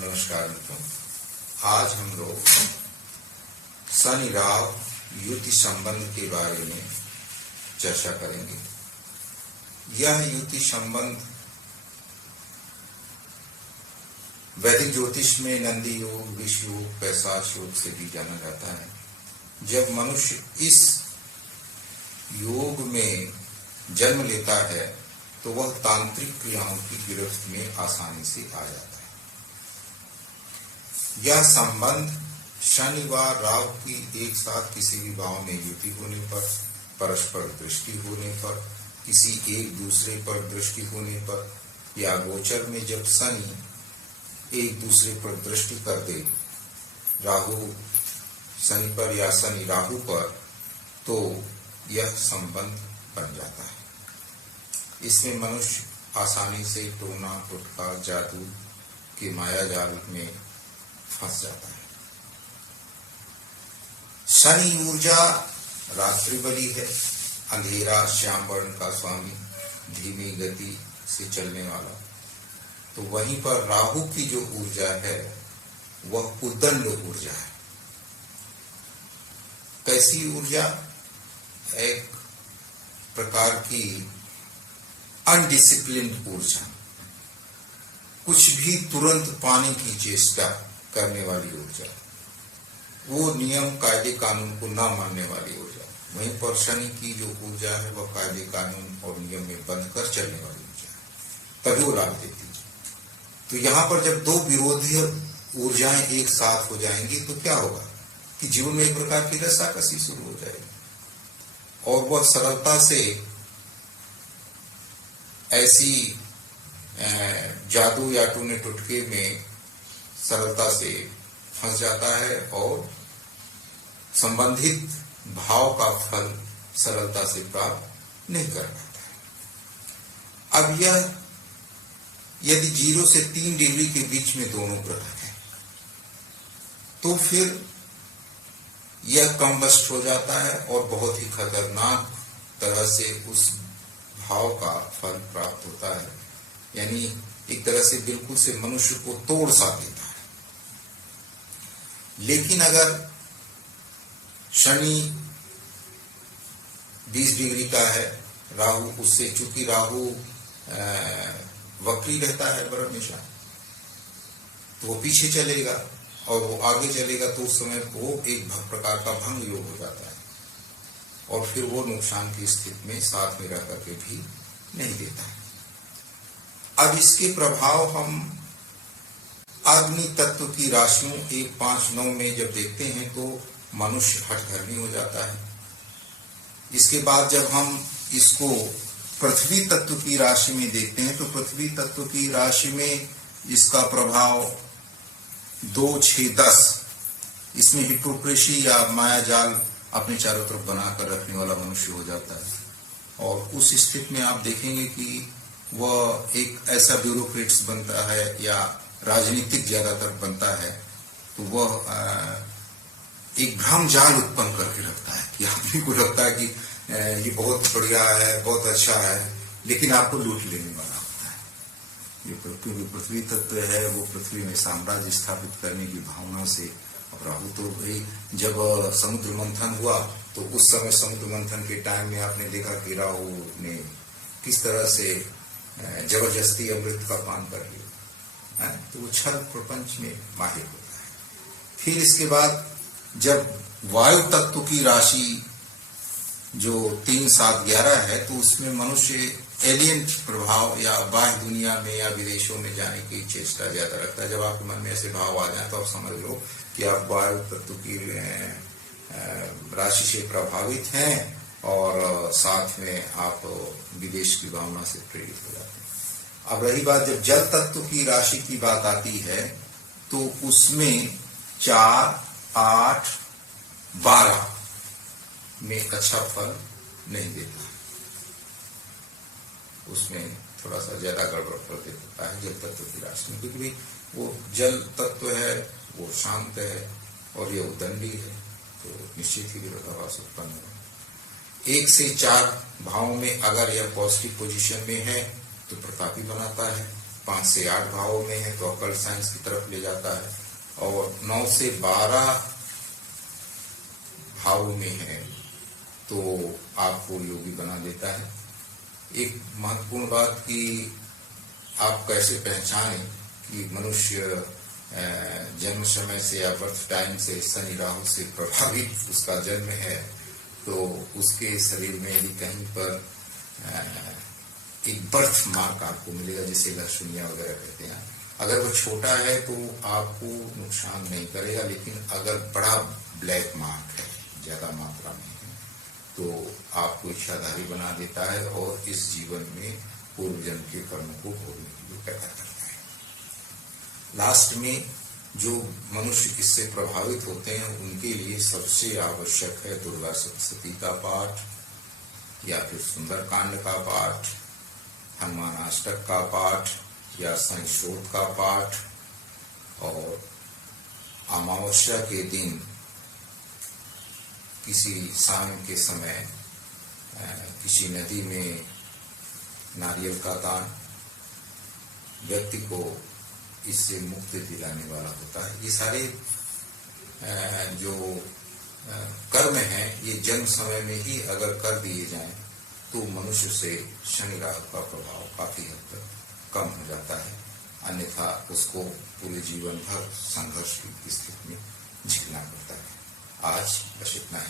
नमस्कार मित्रों, आज हम लोग शनि राहु युति संबंध के बारे में चर्चा करेंगे। यह युति संबंध वैदिक ज्योतिष में नंदी योग, विष योग, पैशाच योग से भी जाना जाता है। जब मनुष्य इस योग में जन्म लेता है तो वह तांत्रिक क्रियाओं की गिरफ्त में आसानी से आ जाता है। यह संबंध शनि व राहु की एक साथ किसी भी भाव में युति होने पर, परस्पर दृष्टि होने पर, किसी एक दूसरे पर दृष्टि होने पर या गोचर में जब शनि एक दूसरे पर दृष्टि कर दे, राहु शनि पर या शनि राहु पर, तो यह संबंध बन जाता है। इसमें मनुष्य आसानी से टोना टोटका जादू के माया जाल में फंस जाता है। शनि ऊर्जा रात्रि बली है, अंधेरा श्याम वर्ण का स्वामी, धीमी गति से चलने वाला। तो वहीं पर राहु की जो ऊर्जा है वह उद्दंड ऊर्जा है। कैसी ऊर्जा? एक प्रकार की अनडिसिप्लिन्ड ऊर्जा, कुछ भी तुरंत पाने की चेष्टा करने वाली ऊर्जा, वो नियम कायदे कानून को ना मानने वाली ऊर्जा। वहीं पर शनि की जो ऊर्जा है वह कायदे कानून और नियम में बंध कर चलने वाली ऊर्जा, तभी वो लाभ देती है। तो यहाँ पर जब दो विरोधी ऊर्जाएं एक साथ हो जाएंगी तो क्या होगा कि जीवन में एक प्रकार की रस्साकसी शुरू हो जाएगी और वह सरलता से ऐसी जादू या टूने टुटके में सरलता से फंस जाता है और संबंधित भाव का फल सरलता से प्राप्त नहीं कर पाता है। अब यह यदि 0 से 3 डिग्री के बीच में दोनों ग्रह हैं तो फिर यह कम्बस्ट हो जाता है और बहुत ही खतरनाक तरह से उस भाव का फल प्राप्त होता है। यानी एक तरह से बिल्कुल से मनुष्य को तोड़ सा देता है। लेकिन अगर शनि 20 डिग्री का है, राहु उससे, चूंकि राहु वक्री रहता है पर हमेशा, तो वो पीछे चलेगा और वो आगे चलेगा तो उस समय वो एक प्रकार का भंग योग हो जाता है और फिर वो नुकसान की स्थिति में साथ में रह करके भी नहीं देता है। अब इसके प्रभाव हम अग्नि तत्व की राशियों 1, 5, 9 में जब देखते हैं तो मनुष्य हठधर्मी हो जाता है। इसके बाद जब हम इसको पृथ्वी तत्व की राशि में देखते हैं तो पृथ्वी तत्व की राशि में इसका प्रभाव 2, 6, 10, इसमें हिपोक्रेसी या माया जाल अपने चारों तरफ बनाकर रखने वाला मनुष्य हो जाता है और उस स्थिति में आप देखेंगे कि वह एक ऐसा ब्यूरोक्रेट्स बनता है या राजनीतिक ज्यादातर बनता है। तो वह एक भ्रम जाल उत्पन्न करके रखता है कि आदमी को लगता है कि ये बहुत बढ़िया है, बहुत अच्छा है, लेकिन आपको लूट लेने वाला होता है। ये पृथ्वी तत्व है, वो पृथ्वी में साम्राज्य स्थापित करने की भावना से। अब राहु तो भाई जब समुद्र मंथन हुआ तो उस समय समुद्र मंथन के टाइम में आपने देखा कि राहु ने किस तरह से जबरदस्ती अमृत का पान कर लिया, तो वो छल प्रपंच में माहिर होता है। फिर इसके बाद जब वायु तत्व की राशि जो 3, 7, 11 है तो उसमें मनुष्य एलियन प्रभाव या बाह्य दुनिया में या विदेशों में जाने की चेष्टा ज्यादा रखता है। जब आपके मन में ऐसे भाव आ जाए तो आप समझ लो कि आप वायु तत्व की राशि से प्रभावित हैं और साथ में आप विदेश की भावना से प्रेरित हो जाते हैं। अब रही बात जब जल तत्व की राशि की बात आती है तो उसमें 4, 8, 12 में अच्छा फल नहीं देता, उसमें थोड़ा सा ज्यादा गड़बड़ फल देता है जल तत्व की राशि में, क्योंकि वो जल तत्व है, वो शांत है और ये उदंडी है, तो निश्चित ही विरोधाभास उत्पन्न हो। 1 से 4 भाव में अगर यह पॉजिटिव पोजीशन में है तो प्रतापी बनाता है, 5 से 8 भावों में है तो अकल्ट साइंस की तरफ ले जाता है, और 9 से 12 भावों में है तो आपको योगी बना देता है। एक महत्वपूर्ण बात कि आप कैसे पहचानें कि मनुष्य जन्म समय से या बर्थ टाइम से शनि राहु से प्रभावित उसका जन्म है, तो उसके शरीर में यदि कहीं पर एक बर्थ मार्क आपको मिलेगा, जिसे लहसुनिया वगैरह कहते हैं। अगर वो छोटा है तो आपको नुकसान नहीं करेगा, लेकिन अगर बड़ा ब्लैक मार्क है, ज्यादा मात्रा में है, तो आपको इच्छाधारी बना देता है और इस जीवन में पूर्व जन्म के कर्म को भोगने के लिए पैदा करता है। लास्ट में जो मनुष्य इससे प्रभावित होते हैं उनके लिए सबसे आवश्यक है दुर्गा सप्तशती का पाठ, या फिर सुंदरकांड का पाठ, हनुमान अष्टक का पाठ, या संशोध का पाठ, और अमावस्या के दिन किसी शाम के समय किसी नदी में नारियल का दान व्यक्ति को इससे मुक्ति दिलाने वाला होता है। ये सारे जो कर्म हैं ये जन्म समय में ही अगर कर दिए जाएं तो मनुष्य से शनि राहु का प्रभाव काफी हद तक कम हो जाता है, अन्यथा उसको पूरे जीवन भर संघर्ष की स्थिति में झेलना पड़ता है। आज बस इतना ही।